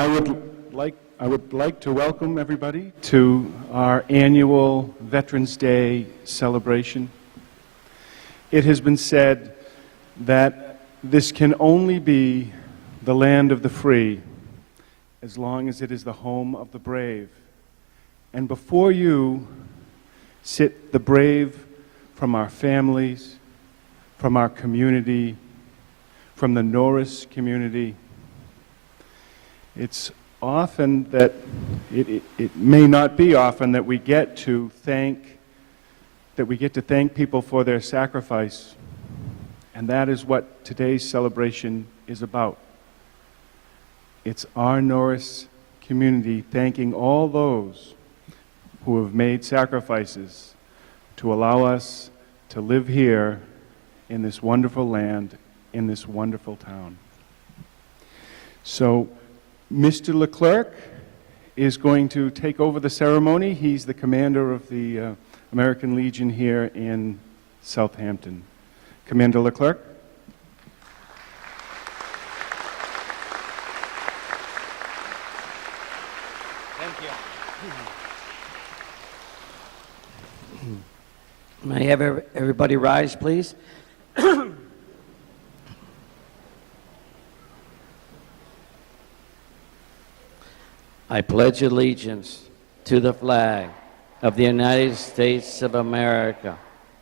I would like to welcome everybody to our annual Veterans Day celebration. It has been said that this can only be the land of the free as long as it is the home of the brave. And before you sit the brave from our families, from our community, from the Norris community. It's often that, it may not be often that we get to thank people for their sacrifice. And that is what today's celebration is about. It's our Norris community thanking all those who have made sacrifices to allow us to live here in this wonderful land, in this wonderful town. So, Mr. Leclerc is going to take over the ceremony. He's the commander of the American Legion here in Southampton. Commander Leclerc. Thank you. May I have everybody rise, please? I pledge allegiance to the flag of the United States of America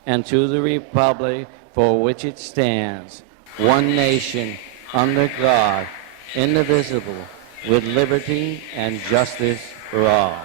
and to the republic for which it stands, one nation, under God, indivisible, with liberty and justice for all.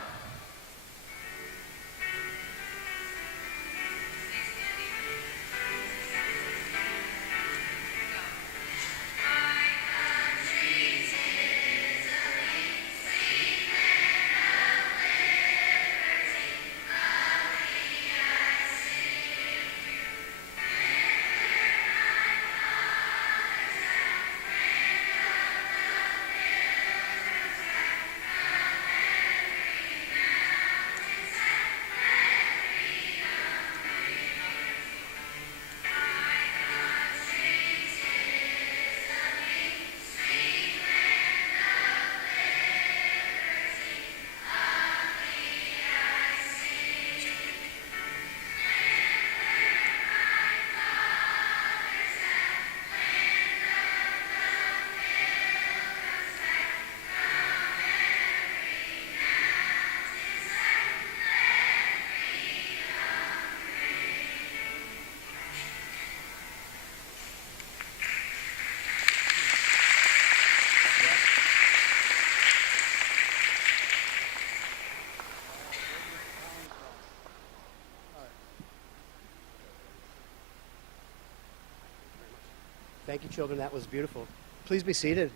Thank you, children. That was beautiful. Please be seated.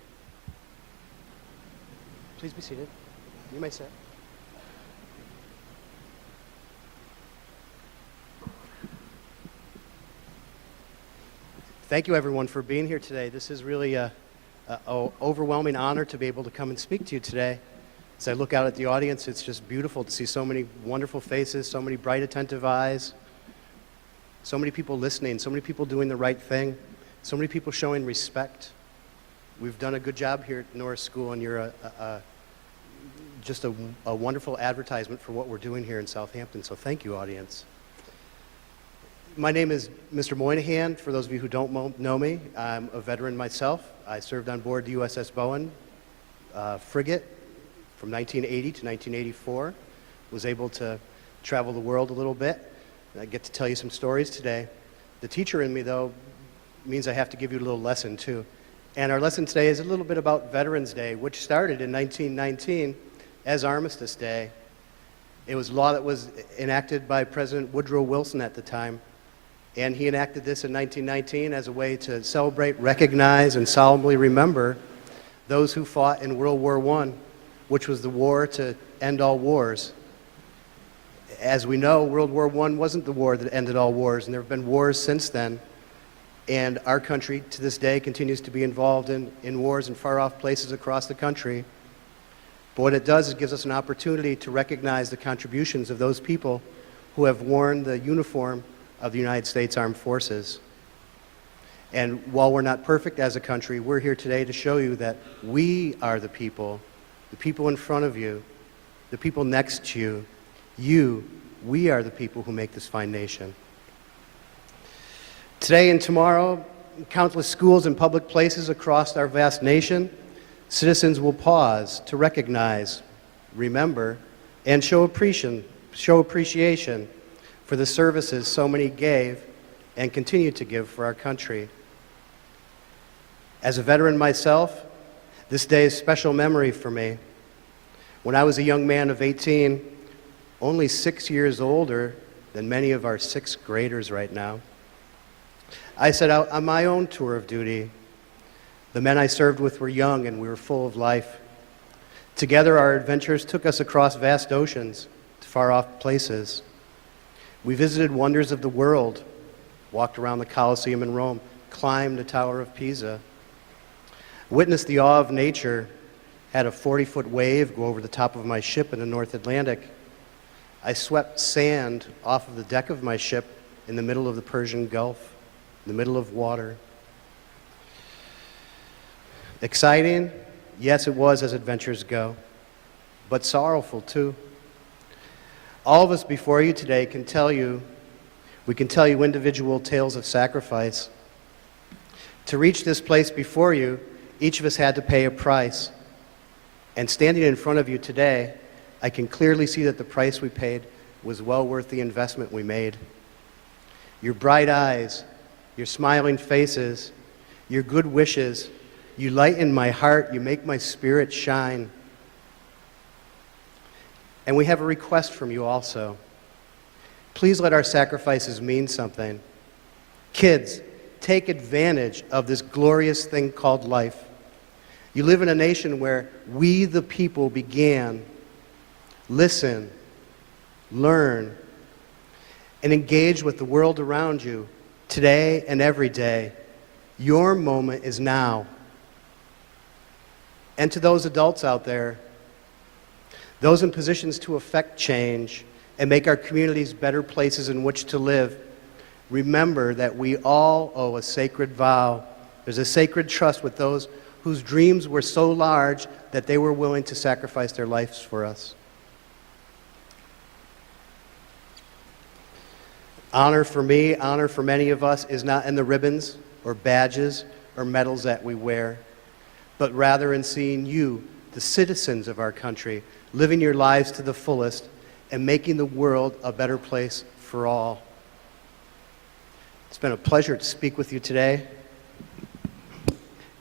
Please be seated. You may sit. Thank you, everyone, for being here today. This is really an overwhelming honor to be able to come and speak to you today. As I look out at the audience, it's just beautiful to see so many wonderful faces, so many bright, attentive eyes, so many people listening, so many people doing the right thing. So many people showing respect. We've done a good job here at Norris School, and you're just a wonderful advertisement for what we're doing here in Southampton. So thank you, audience. My name is Mr. Moynihan. For those of you who don't know me, I'm a veteran myself. I served on board the USS Bowen frigate from 1980 to 1984. Was able to travel the world a little bit. And I get to tell you some stories today. The teacher in me, though, means I have to give you a little lesson too. And our lesson today is a little bit about Veterans Day, which started in 1919 as Armistice Day. It was a law that was enacted by President Woodrow Wilson at the time. And he enacted this in 1919 as a way to celebrate, recognize, and solemnly remember those who fought in World War I, which was the war to end all wars. As we know, World War I wasn't the war that ended all wars, and there have been wars since then. And our country, to this day, continues to be involved in wars in far-off places across the country. But what it does is it gives us an opportunity to recognize the contributions of those people who have worn the uniform of the United States Armed Forces. And while we're not perfect as a country, we're here today to show you that we are the people the people in front of you, the people next to you, we are the people who make this fine nation. Today and tomorrow, in countless schools and public places across our vast nation, citizens will pause to recognize, remember, and show appreciation for the services so many gave and continue to give for our country. As a veteran myself, this day is special memory for me. When I was a young man of 18, only 6 years older than many of our sixth graders right now, I set out on my own tour of duty. The men I served with were young and we were full of life. Together, our adventures took us across vast oceans to far-off places. We visited wonders of the world, walked around the Colosseum in Rome, climbed the Tower of Pisa, witnessed the awe of nature, had a 40-foot wave go over the top of my ship in the North Atlantic. I swept sand off of the deck of my ship in the middle of the Persian Gulf, in the middle of water. Exciting? Yes, it was as adventures go, but sorrowful too. All of us before you today can tell you individual tales of sacrifice. To reach this place before you, each of us had to pay a price. And standing in front of you today, I can clearly see that the price we paid was well worth the investment we made. Your bright eyes, your smiling faces, your good wishes, you lighten my heart, you make my spirit shine. And we have a request from you also. Please let our sacrifices mean something. Kids, take advantage of this glorious thing called life. You live in a nation where we, the people, began. Listen, learn, and engage with the world around you today and every day. Your moment is now. And to those adults out there, those in positions to affect change and make our communities better places in which to live, remember that we all owe a sacred vow. There's a sacred trust with those whose dreams were so large that they were willing to sacrifice their lives for us. Honor for me, honor for many of us is not in the ribbons or badges or medals that we wear, but rather in seeing you, the citizens of our country, living your lives to the fullest and making the world a better place for all. It's been a pleasure to speak with you today,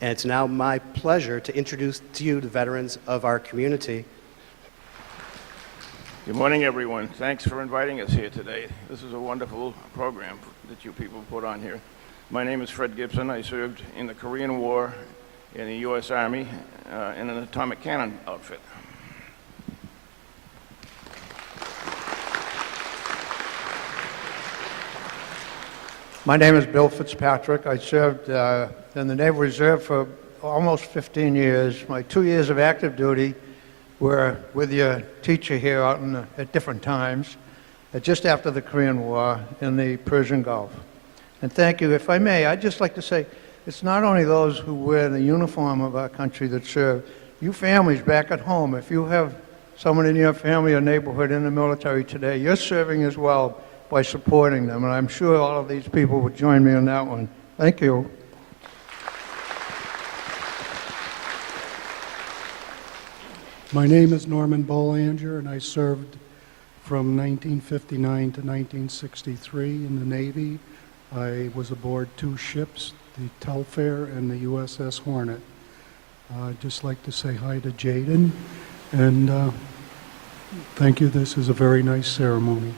and it's now my pleasure to introduce to you the veterans of our community. Good morning, everyone. Thanks for inviting us here today. This is a wonderful program that you people put on here. My name is Fred Gibson. I served in the Korean War in the U.S. Army in an atomic cannon outfit. My name is Bill Fitzpatrick. I served in the Naval Reserve for almost 15 years. My 2 years of active duty were with your teacher here out at different times, just after the Korean War in the Persian Gulf. And thank you. If I may, I'd just like to say, it's not only those who wear the uniform of our country that serve. You families back at home, if you have someone in your family or neighborhood in the military today, you're serving as well by supporting them. And I'm sure all of these people would join me on that one. Thank you. My name is Norman Bolanger, and I served from 1959 to 1963 in the Navy. I was aboard 2 ships, the Telfair and the USS Hornet. I'd just like to say hi to Jaden, and thank you. This is a very nice ceremony.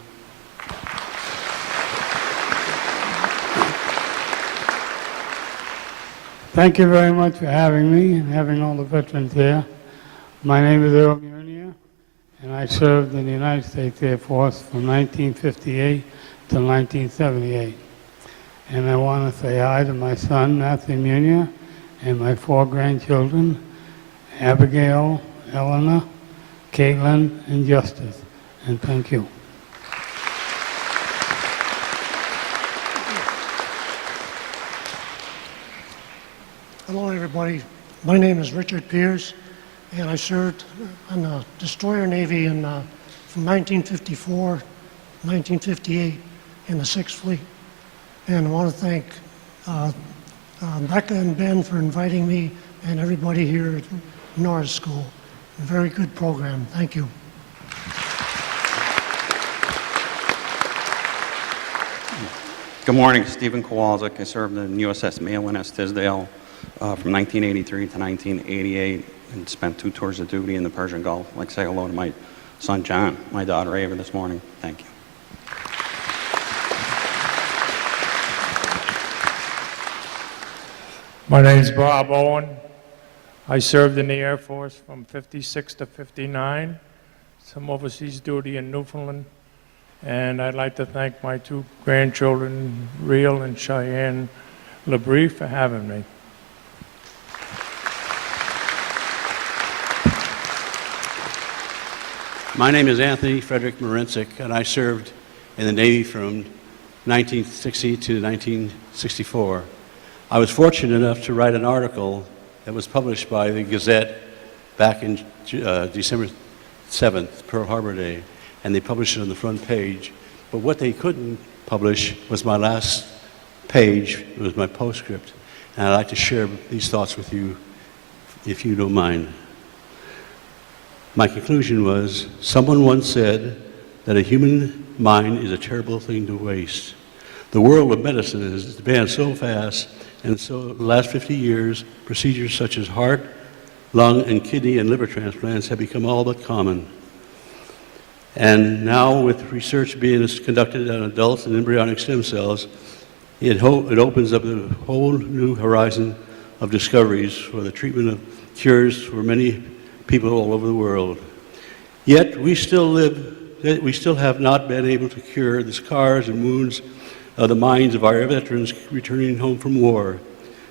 Thank you very much for having me and having all the veterans here. My name is Earl Munier, and I served in the United States Air Force from 1958 to 1978. And I want to say hi to my son, Matthew Munier, and my 4 grandchildren, Abigail, Eleanor, Caitlin, and Justice. And thank you. Hello, everybody. My name is Richard Pierce. and I served on the Destroyer Navy from 1954 to 1958 in the 6th Fleet. And I want to thank Becca and Ben for inviting me and everybody here at Norris School. A very good program. Thank you. Good morning, Stephen Kowalczyk. I served in USS Malin-S Tisdale from 1983 to 1988 and spent 2 tours of duty in the Persian Gulf. I'd like to say hello to my son John, my daughter Ava this morning. Thank you. My name is Bob Owen. I served in the Air Force from 56 to 59, some overseas duty in Newfoundland. And I'd like to thank my 2 grandchildren, Real and Cheyenne Labrie, for having me. My name is Anthony Frederick Marincic, and I served in the Navy from 1960 to 1964. I was fortunate enough to write an article that was published by the Gazette back in December 7th, Pearl Harbor Day, and they published it on the front page. But what they couldn't publish was my last page. It was my postscript. And I'd like to share these thoughts with you, if you don't mind. My conclusion was, someone once said that a human mind is a terrible thing to waste. The world of medicine has advanced so fast, and so the last 50 years, procedures such as heart, lung, and kidney and liver transplants have become all but common. And now, with research being conducted on adults and embryonic stem cells, it opens up a whole new horizon of discoveries for the treatment of cures for many people all over the world. Yet, we still have not been able to cure the scars and wounds of the minds of our veterans returning home from war.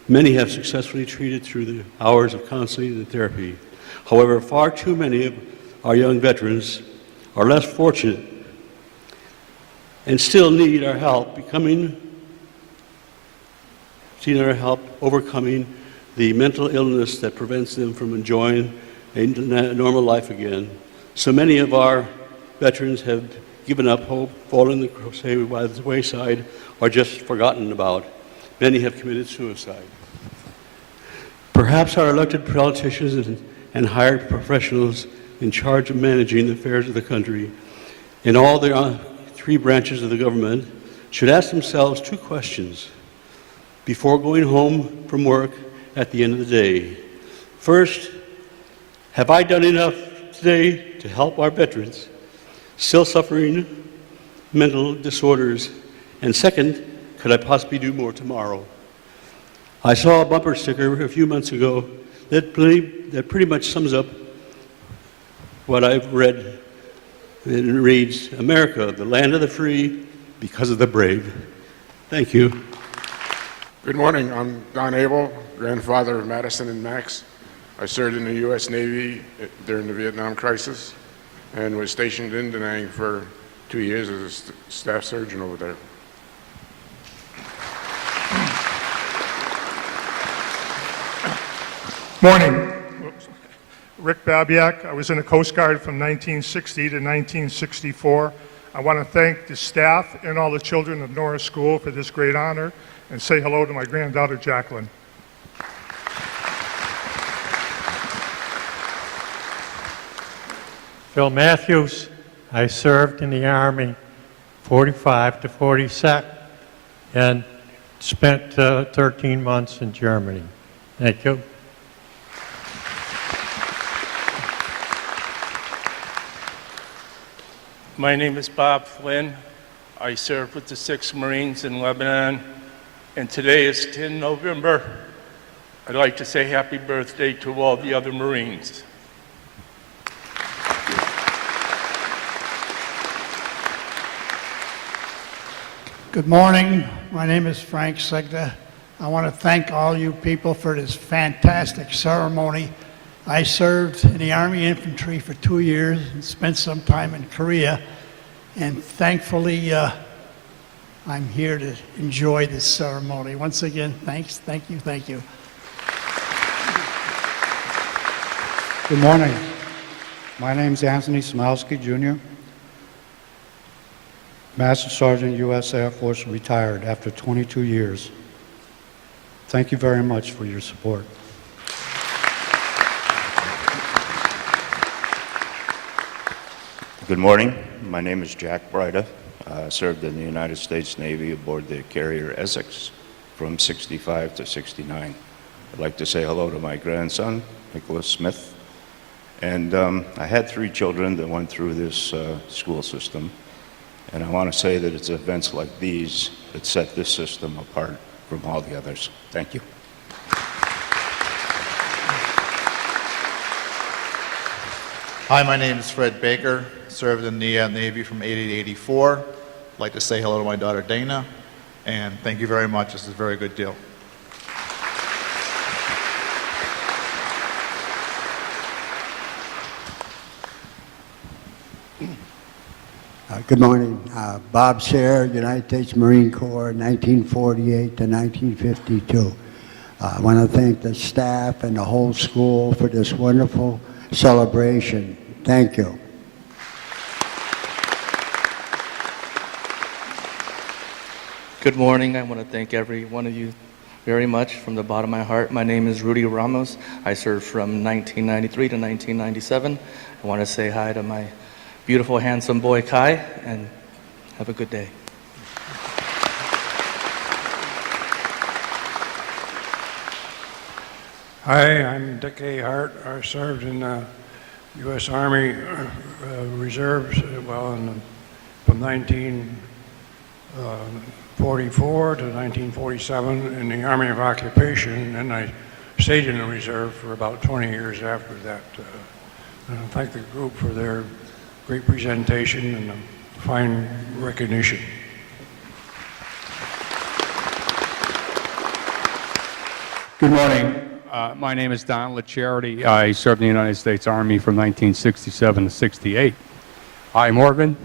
Many have successfully treated through the hours of counseling and therapy. However, far too many of our young veterans are less fortunate and still need our help overcoming the mental illness that prevents them from enjoying a normal life again. So many of our veterans have given up hope, fallen by the wayside, or just forgotten about. Many have committed suicide. Perhaps our elected politicians and hired professionals in charge of managing the affairs of the country in all the 3 branches of the government should ask themselves 2 questions before going home from work at the end of the day. First, have I done enough today to help our veterans still suffering mental disorders? And second, could I possibly do more tomorrow? I saw a bumper sticker a few months ago that pretty much sums up what I've read. It reads, America, the land of the free, because of the brave. Thank you. Good morning. I'm Don Abel, grandfather of Madison and Max. I served in the U.S. Navy during the Vietnam crisis and was stationed in Da Nang for 2 years as a staff surgeon over there. Morning. Rick Babiak. I was in the Coast Guard from 1960 to 1964. I want to thank the staff and all the children of Norris School for this great honor and say hello to my granddaughter, Jacqueline. Phil Matthews. I served in the Army 45 to 42 and spent 13 months in Germany. Thank you. My name is Bob Flynn. I served with the 6th Marines in Lebanon, and today is 10 November. I'd like to say happy birthday to all the other Marines. Good morning. My name is Frank Segda. I want to thank all you people for this fantastic ceremony. I served in the Army Infantry for 2 years and spent some time in Korea. And thankfully, I'm here to enjoy this ceremony. Once again, thanks, thank you, thank you. Good morning. My name's Anthony Smolsky, Jr. Master Sergeant, U.S. Air Force, retired after 22 years. Thank you very much for your support. Good morning. My name is Jack Brida. Served in the United States Navy aboard the carrier Essex from 65 to 69. I'd like to say hello to my grandson, Nicholas Smith. And I had 3 children that went through this school system. And I want to say that it's events like these that set this system apart from all the others. Thank you. Hi, my name is Fred Baker. Served in the Navy from 80 to 84. I'd like to say hello to my daughter Dana, and thank you very much. This is a very good deal. Good morning. Bob Sayre, United States Marine Corps, 1948 to 1952. I want to thank the staff and the whole school for this wonderful celebration. Thank you. Good morning. I want to thank every one of you very much from the bottom of my heart. My name is Rudy Ramos. I served from 1993 to 1997. I want to say hi to my beautiful, handsome boy, Kai, and have a good day. Hi, I'm Dick A. Hart. I served in the U.S. Army Reserves, from 1944 to 1947 in the Army of Occupation, and I stayed in the reserve for about 20 years after that. And I thank the group for their great presentation and fine recognition. Good morning. My name is Don LaCharity. I served in the United States Army from 1967 to 68. Hi, Morgan.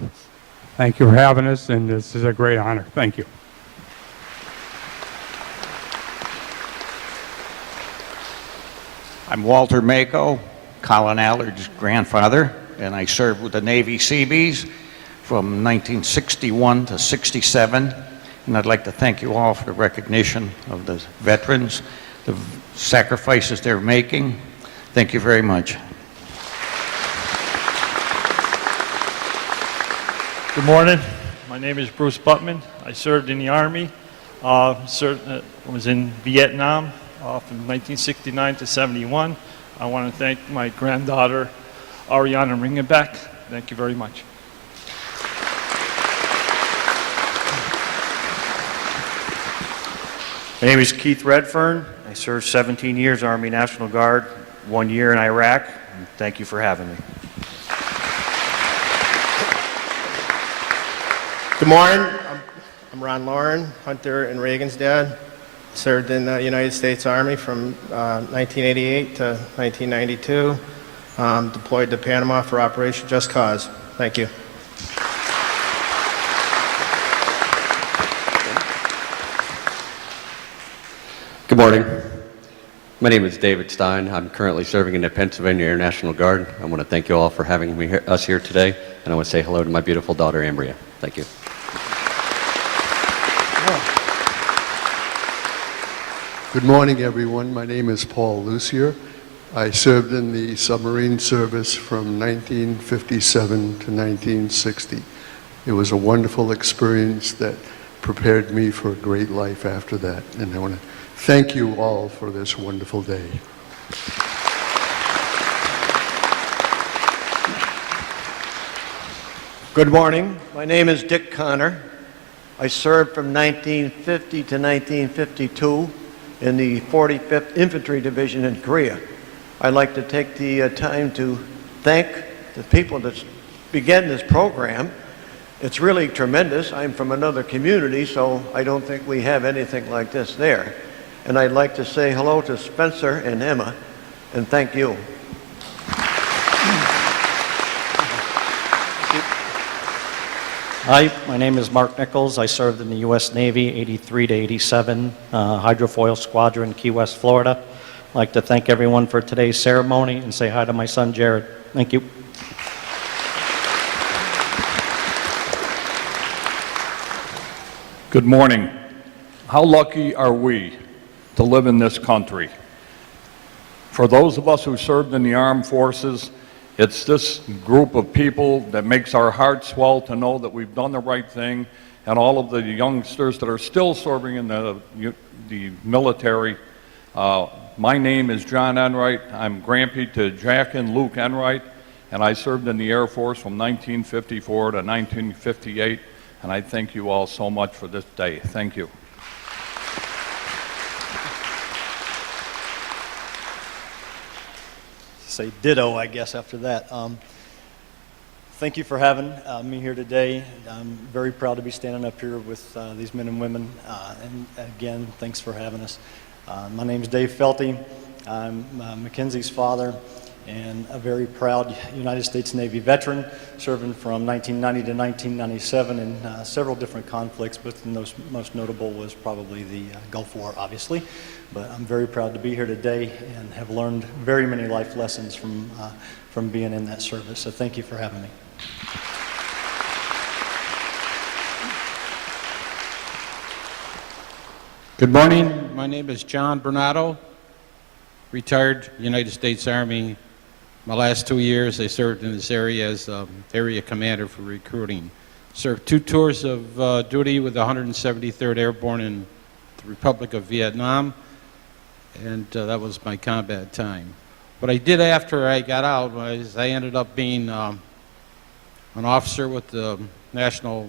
Thank you for having us, and this is a great honor. Thank you. I'm Walter Mako, Colin Allard's grandfather, and I served with the Navy Seabees from 1961 to 67. And I'd like to thank you all for the recognition of the veterans, the sacrifices they're making. Thank you very much. Good morning. My name is Bruce Buttman. I served in the Army. Was in Vietnam from 1969 to 71. I want to thank my granddaughter, Ariana Ringenbeck. Thank you very much. My name is Keith Redfern. I served 17 years Army National Guard, 1 year in Iraq. And thank you for having me. Good morning. I'm Ron Lauren, Hunter and Reagan's dad. Served in the United States Army from 1988 to 1992. Deployed to Panama for Operation Just Cause. Thank you. Good morning. My name is David Stein. I'm currently serving in the Pennsylvania Air National Guard. I want to thank you all for having us here today, and I want to say hello to my beautiful daughter, Ambria. Thank you. Good morning, everyone. My name is Paul Lucier. I served in the submarine service from 1957 to 1960. It was a wonderful experience that prepared me for a great life after that. And I want to thank you all for this wonderful day. Good morning. My name is Dick Connor. I served from 1950 to 1952 in the 45th Infantry Division in Korea. I'd like to take the time to thank the people that began this program. It's really tremendous. I'm from another community, so I don't think we have anything like this there. And I'd like to say hello to Spencer and Emma, and thank you. Hi, my name is Mark Nichols. I served in the U.S. Navy, 83 to 87, Hydrofoil Squadron, Key West, Florida. I'd like to thank everyone for today's ceremony and say hi to my son, Jared. Thank you. Good morning. How lucky are we to live in this country? For those of us who served in the armed forces, it's this group of people that makes our hearts swell to know that we've done the right thing, and all of the youngsters that are still serving in the military. My name is John Enright. I'm grandpa to Jack and Luke Enright, and I served in the Air Force from 1954 to 1958, and I thank you all so much for this day. Thank you. Say ditto, I guess, after that. Thank you for having me here today. I'm very proud to be standing up here with these men and women. And again, thanks for having us. My name is Dave Felty. I'm Mackenzie's father and a very proud United States Navy veteran, serving from 1990 to 1997 in several different conflicts, but the most notable was probably the Gulf War, obviously. But I'm very proud to be here today and have learned very many life lessons from being in that service. So thank you for having me. Good morning. My name is John Bernardo, retired United States Army. My last 2 years I served in this area as area commander for recruiting. Served 2 tours of duty with the 173rd Airborne in the Republic of Vietnam, and that was my combat time. What I did after I got out was I ended up being an officer with the National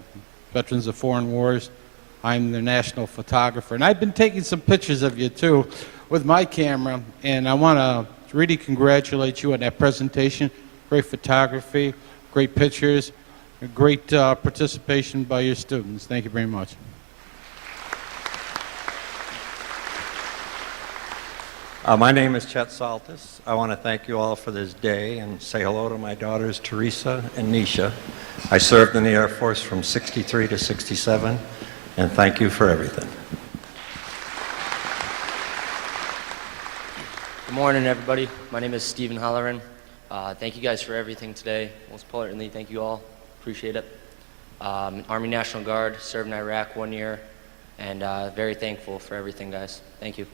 Veterans of Foreign Wars. I'm the national photographer, and I've been taking some pictures of you too with my camera, and I want to really congratulate you on that presentation. Great photography, great pictures, great participation by your students. Thank you very much. My name is Chet Saltis. I want to thank you all for this day and say hello to my daughters Teresa and Nisha. I served in the Air Force from 63 to 67, and thank you for everything. Good morning, everybody. My name is Stephen Holleran. Thank you guys for everything today. Most importantly, thank you all. Appreciate it. Army National Guard, served in Iraq 1 year, and very thankful for everything, guys. Thank you.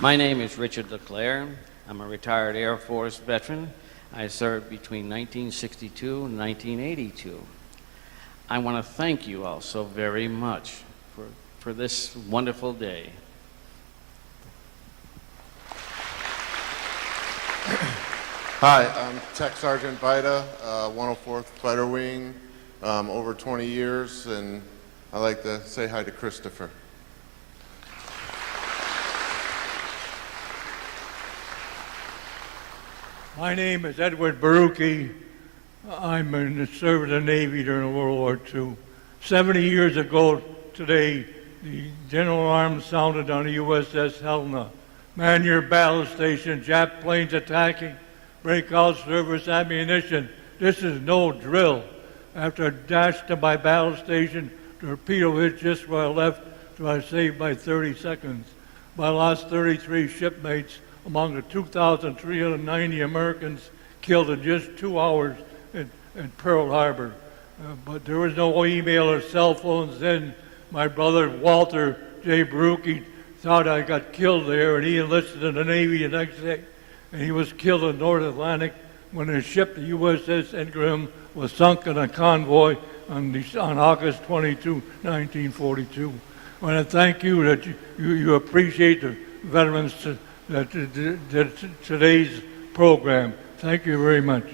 My name is Richard LeClaire. I'm a retired Air Force veteran. I served between 1962 and 1982. I want to thank you all so very much for this wonderful day. Hi, I'm Tech Sergeant Vida, 104th Fighter Wing, over 20 years, and I'd like to say hi to Christopher. My name is Edward Barucki. I'm in the service of the Navy during World War II. 70 years ago today, the General Arms sounded on the USS Helena. Man your battle station, Jap planes attacking, breakout service ammunition. This is no drill. After I dashed to my battle station, torpedo hit just where I left, so I saved by 30 seconds. I lost 33 shipmates among the 2,390 Americans killed in just 2 hours in Pearl Harbor. But there was no email or cell phones then. My brother Walter J. Barucki thought I got killed there, and he enlisted in the Navy the next day. And he was killed in North Atlantic when his ship, the USS Ingraham, was sunk in a convoy on August 22, 1942. I want to thank you that you appreciate the veterans today's program. Thank you very much.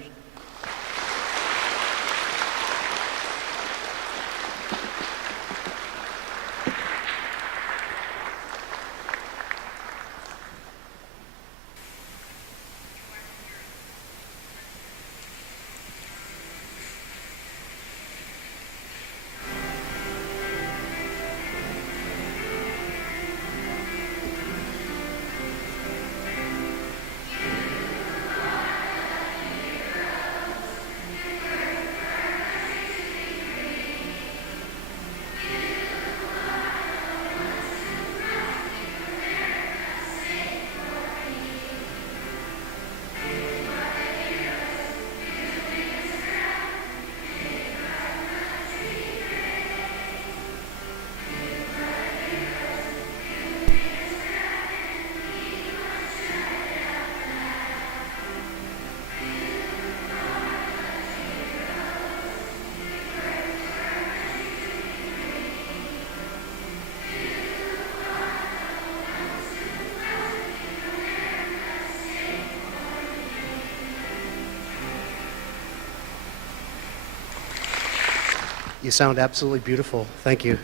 You sound absolutely beautiful. Thank you.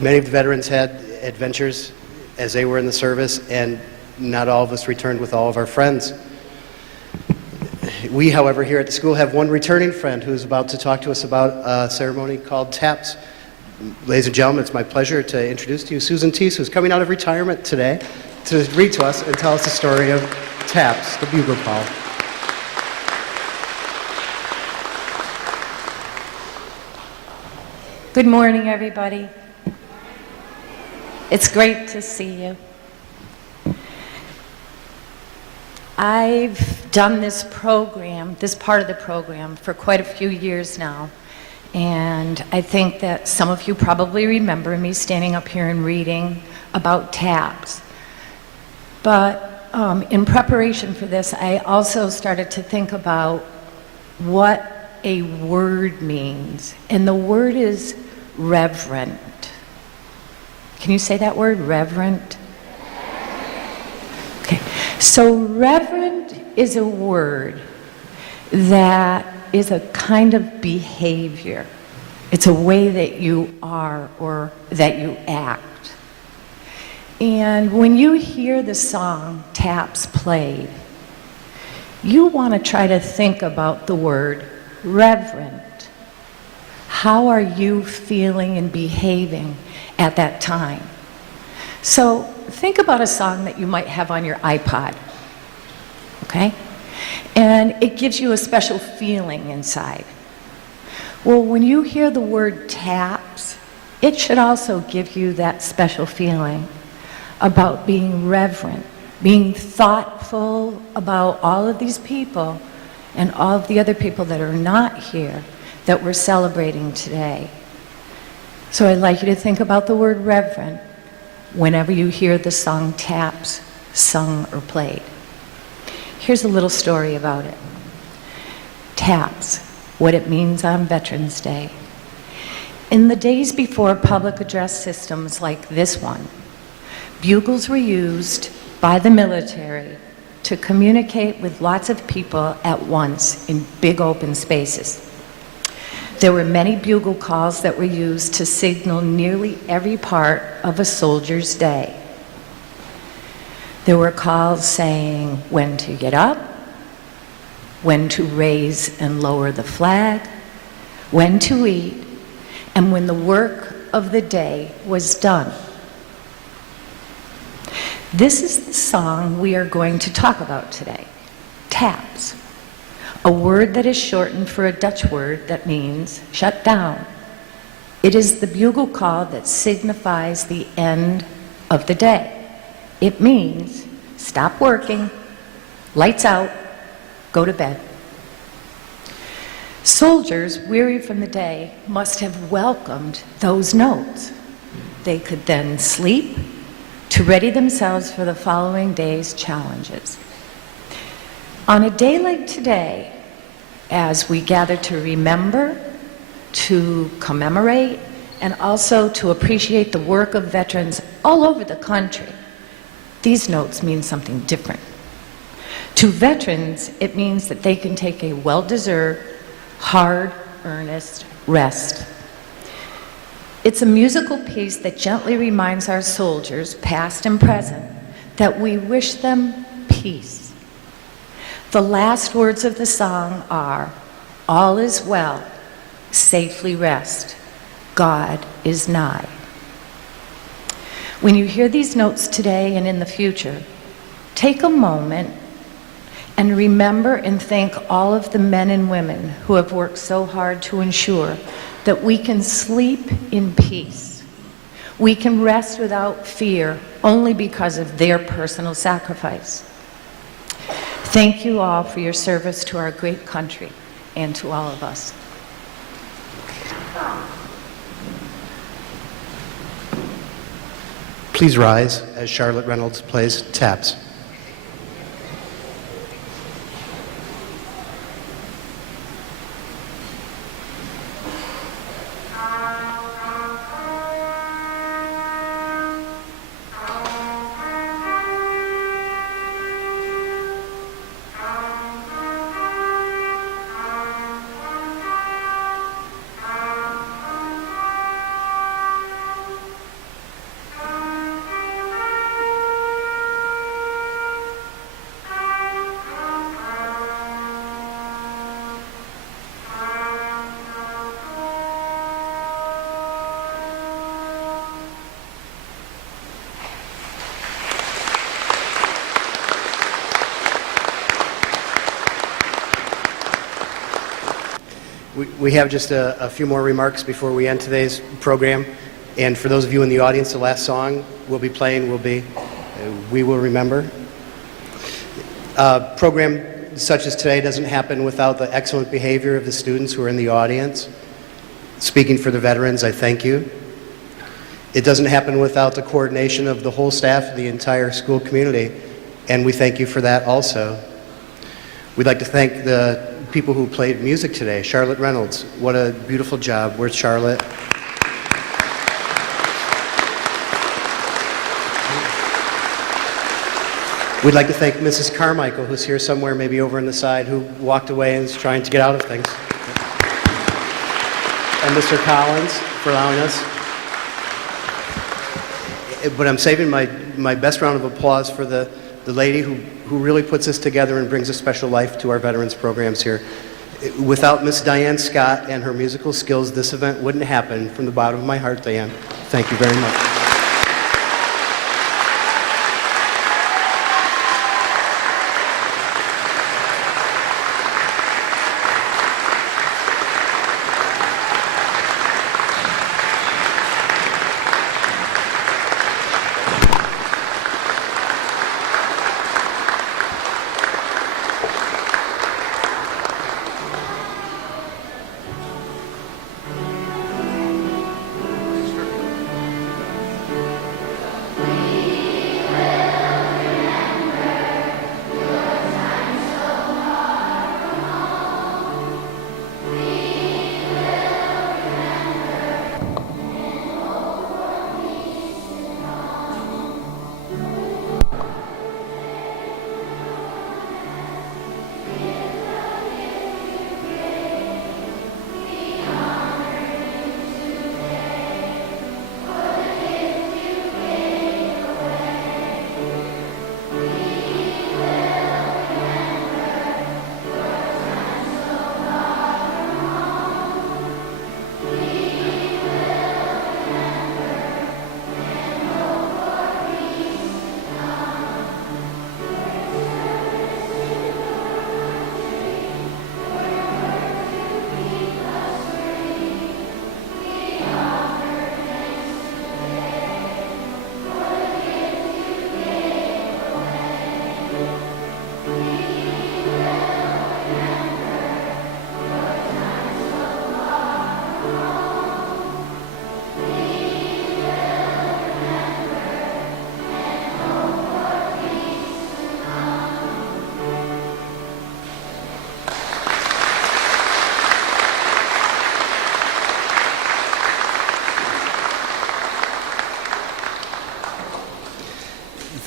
Many of the veterans had adventures as they were in the service, and not all of us returned with all of our friends. We, however, here at the school have one returning friend who's about to talk to us about a ceremony called TAPS. Ladies and gentlemen, it's my pleasure to introduce to you Susan Teese, who's coming out of retirement today to read to us and tell us the story of TAPS, the bugle call. Good morning, everybody. It's great to see you. I've done this program, this part of the program, for quite a few years now. And I think that some of you probably remember me standing up here and reading about TAPS. But in preparation for this, I also started to think about what a word means. And the word is reverent. Can you say that word, reverent? Okay. So reverent is a word that is a kind of behavior. It's a way that you are or that you act. And when you hear the song TAPS played, you want to try to think about the word reverent. How are you feeling and behaving at that time? So think about a song that you might have on your iPod, okay? And it gives you a special feeling inside. Well, when you hear the word TAPS, it should also give you that special feeling about being reverent, being thoughtful about all of these people and all of the other people that are not here that we're celebrating today. So I'd like you to think about the word reverent whenever you hear the song TAPS sung or played. Here's a little story about it. TAPS, what it means on Veterans Day. In the days before public address systems like this one, bugles were used by the military to communicate with lots of people at once in big open spaces. There were many bugle calls that were used to signal nearly every part of a soldier's day. There were calls saying when to get up, when to raise and lower the flag, when to eat, and when the work of the day was done. This is the song we are going to talk about today, TAPS, a word that is shortened for a Dutch word that means shut down. It is the bugle call that signifies the end of the day. It means stop working, lights out, go to bed. Soldiers, weary from the day, must have welcomed those notes. They could then sleep to ready themselves for the following day's challenges. On a day like today, as we gather to remember, to commemorate, and also to appreciate the work of veterans all over the country, these notes mean something different. To veterans, it means that they can take a well-deserved, hard, earnest rest. It's a musical piece that gently reminds our soldiers, past and present, that we wish them peace. The last words of the song are, all is well, safely rest, God is nigh. When you hear these notes today and in the future, take a moment and remember and thank all of the men and women who have worked so hard to ensure that we can sleep in peace. We can rest without fear only because of their personal sacrifice. Thank you all for your service to our great country and to all of us. Please rise as Charlotte Reynolds plays TAPS. We have just a few more remarks before we end today's program. And for those of you in the audience, the last song we'll be playing will be We Will Remember. Program such as today doesn't happen without the excellent behavior of the students who are in the audience. Speaking for the veterans, I thank you. It doesn't happen without the coordination of the whole staff and the entire school community, and we thank you for that also. We'd like to thank the people who played music today. Charlotte Reynolds, what a beautiful job. Where's Charlotte? We'd like to thank Mrs. Carmichael, who's here somewhere, maybe over on the side, who walked away and is trying to get out of things. And Mr. Collins for allowing us. But I'm saving my best round of applause for the lady who really puts this together and brings a special life to our veterans programs here. Without Miss Diane Scott and her musical skills, this event wouldn't happen. From the bottom of my heart, Diane, thank you very much.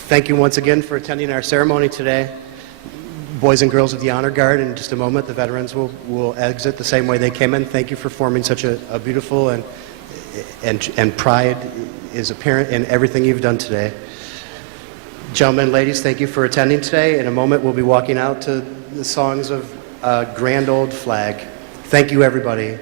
Thank you once again for attending our ceremony today. Boys and girls of the Honor Guard, in just a moment, the veterans will exit the same way they came in. Thank you for forming such a beautiful and pride is apparent in everything you've done today. Gentlemen, ladies, thank you for attending today. In a moment, we'll be walking out to the songs of Grand Old Flag. Thank you, everybody.